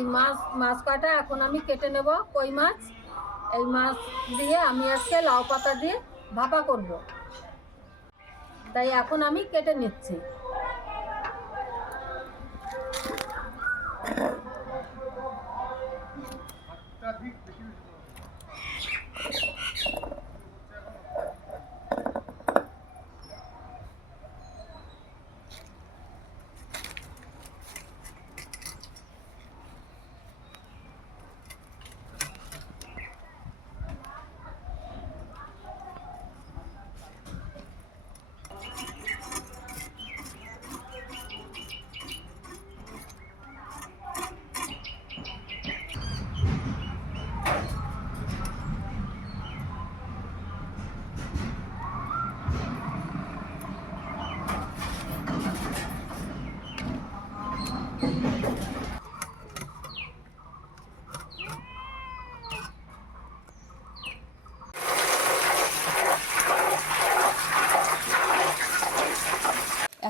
এই মাছ কাটা এখন আমি কেটে নেব কই মাছ। এই মাছ দিয়ে আমি আজকে লাউ পাতা দিয়ে ভাপা করব, তাই এখন আমি কেটে নিচ্ছি।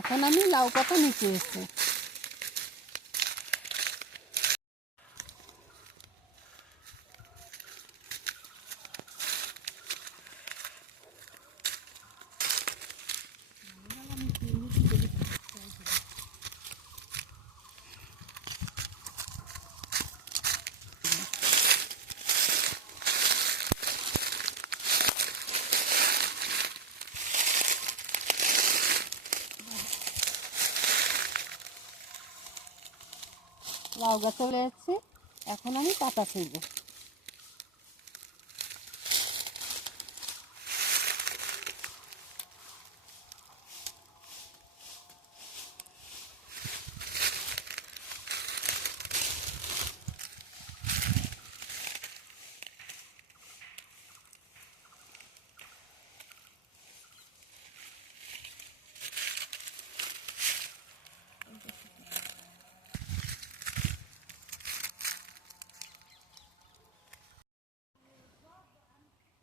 এখন আমি লাউ পাতা নিচে এসেছি। লাউ গাছ চলে যাচ্ছে, এখন আমি পাতা ছিঁড়ব।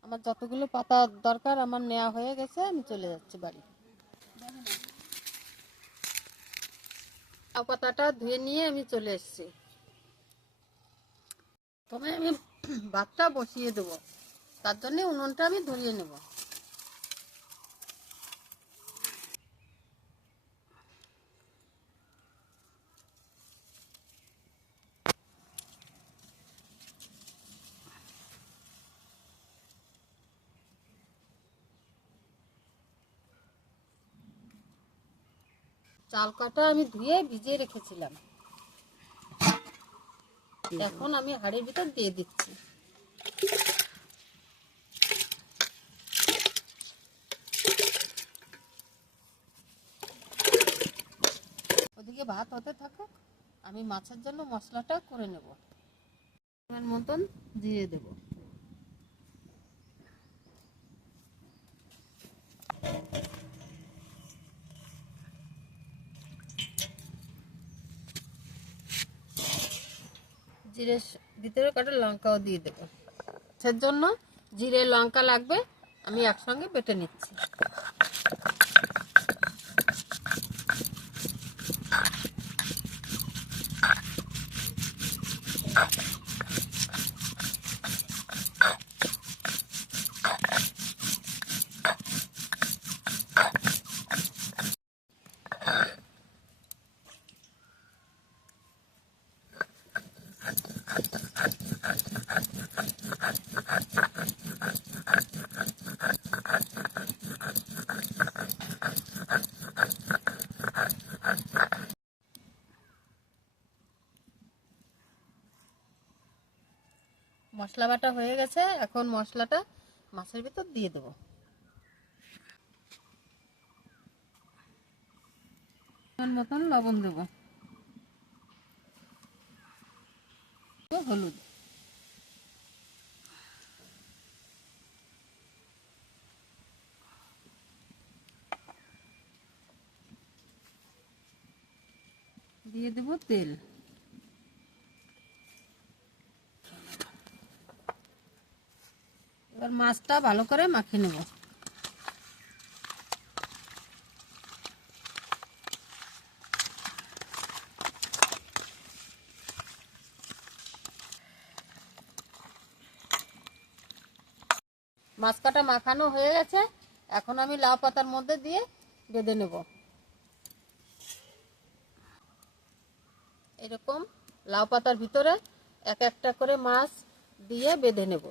আমার যতগুলো পাতা দরকার আমার নেওয়া হয়ে গেছে, আমি চলে যাচ্ছি বাড়ি। লাউ পাতাটা ধুয়ে নিয়ে আমি চলে এসেছি। তবে আমি ভাতটা বসিয়ে দেবো, তার জন্য উনুনটা আমি ধরিয়ে নেব। চাল কাটা আমি ধুয়ে ভিজিয়ে রেখেছিলাম, এখন আমি হাঁড়ির ভিতর দিয়ে দিচ্ছি। ওদিকে ভাত হতে থাকুক, আমি মাছের জন্য মশলাটা করে নেব। মতন দিয়ে দেব। জিরে ভিতরে কাটা লঙ্কাও দিয়ে দেবো। মাছের জন্য জিরে লঙ্কা লাগবে, আমি একসঙ্গে বেটে নিচ্ছি। মশলা বাটা হয়ে গেছে, এখন মশলাটা মাছের ভিতর দিয়ে দেবো। মতন লবণ দেবো, হলুদ, দিয়ে দেবো তেল। এবার মাছটা ভালো করে মাখিয়ে নেব। মাছ কাটা মাখানো হয়ে গেছে, এখন আমি লাউ পাতার মধ্যে দিয়ে বেঁধে নেব। এরকম লাউ পাতার ভিতরে এক একটা করে মাছ দিয়ে বেঁধে নেব।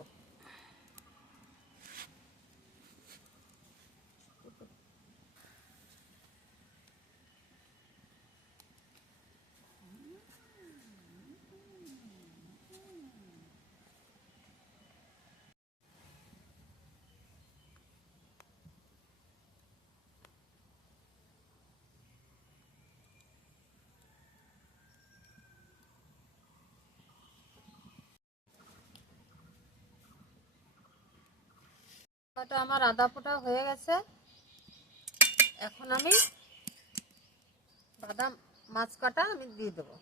আমার আধা ফোটা হয়ে গেছে, এখন আমি বাদাম মাছ কাটা আমি দিয়ে দেবো।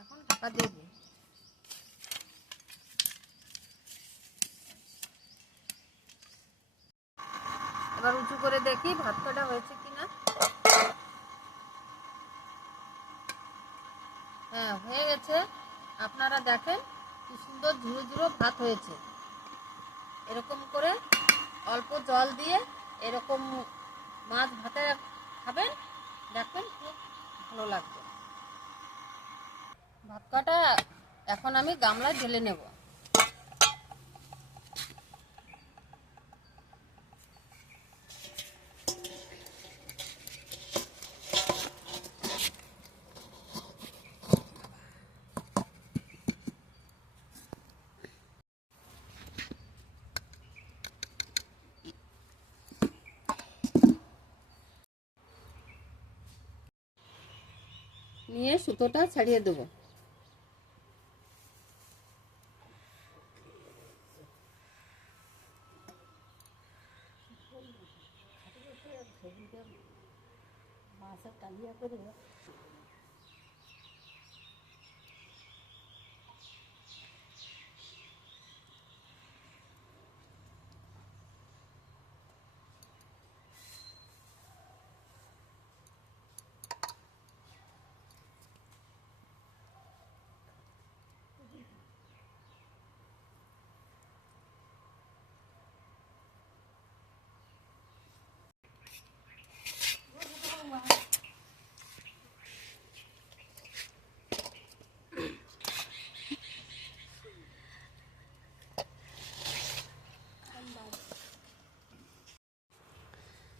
এখন ঢাকা দিয়ে দিই। এবার উঁচু করে দেখি ভাত কাটা হয়েছে কিনা। হ্যাঁ, হয়ে গেছে। আপনারা দেখেন কি সুন্দর ঝুরো ঝুরো ভাত হয়েছে। এরকম করে অল্প জল দিয়ে এরকম মাছ ভাতে খাবেন, দেখবেন খুব ভালো লাগবে। ভাত কাটা এখন আমি গামলায় ঢেলে নেব। নিয়ে সুতোটা ছাড়িয়ে দেবো।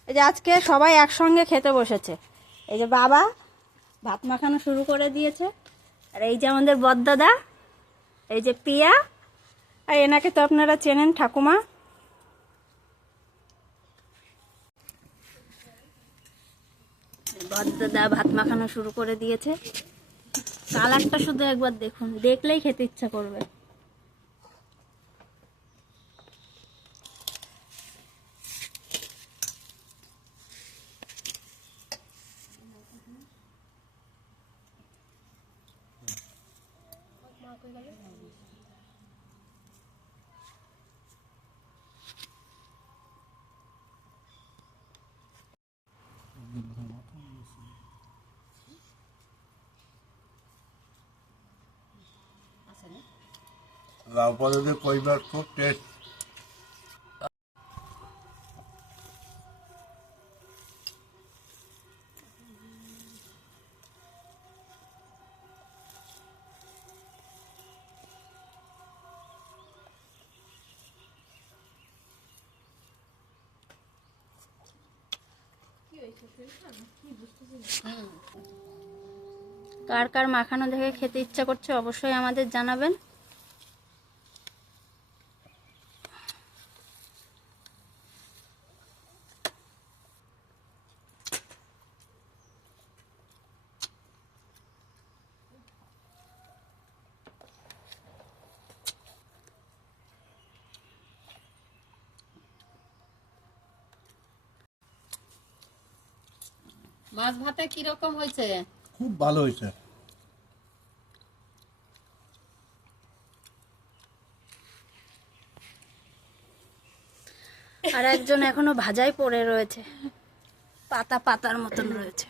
এই যে আজকে সবাই একসঙ্গে খেতে বসেছে। এই যে বাবা ভাত মাখানো শুরু করে দিয়েছে, আর এই যে আমাদের বড়দাদা, এই যে পিয়া, আর এনাকে তো আপনারা চেনেন, ঠাকুমা। বড়দাদা ভাত মাখানো শুরু করে দিয়েছে। কালারটা শুধু একবার দেখুন, দেখলেই খেতে ইচ্ছা করবে। লাউ পাতাতে কইবার খুব টেস্ট। কার কার মাখানো দেখে খেতে ইচ্ছা করছে অবশ্যই আমাদের জানাবেন। মাছ ভাতে কিরকম হয়েছে? খুব ভালো হয়েছে। আর একজন এখনো ভাজাই পড়ে রয়েছে, পাতা পাতার মতন রয়েছে।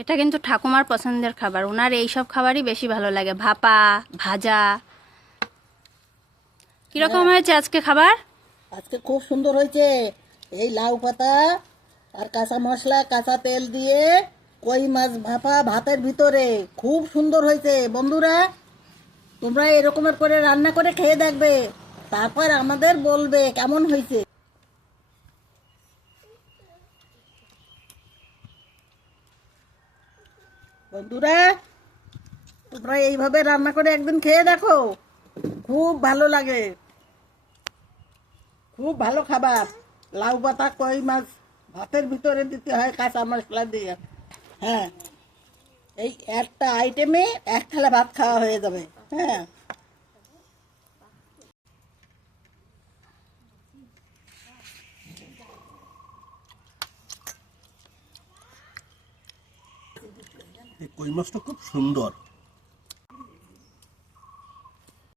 এটা কিন্তু ঠাকুমার পছন্দের খাবার, ওনার এইসব খাবারই বেশি ভালো লাগে, ভাপা ভাজা। কিরকম হয়েছে আজকে খাবার? আজকে খুব সুন্দর হয়েছে। এই লাউ পাতা আর কাঁচা মশলা কাঁচা তেল দিয়ে কই মাছ ভাপা ভাতের ভিতরে খুব সুন্দর হয়েছে। বন্ধুরা, তোমরা এরকমের করে রান্না করে খেয়ে দেখবে, তারপর আমাদের বলবে কেমন হয়েছে। বন্ধুরা, তোমরা এইভাবে রান্না করে একদিন খেয়ে দেখো, খুব ভালো লাগে। খুব ভালো খাবার। লাউ পাতা কই মাছ ভাতের ভিতরে দিতে হয় কাঁচা মশলা দিয়ে। হ্যাঁ, এই একটা আইটেমে এক থালা ভাত খাওয়া হয়ে যাবে। হ্যাঁ, এই কই মাছটা খুব সুন্দর।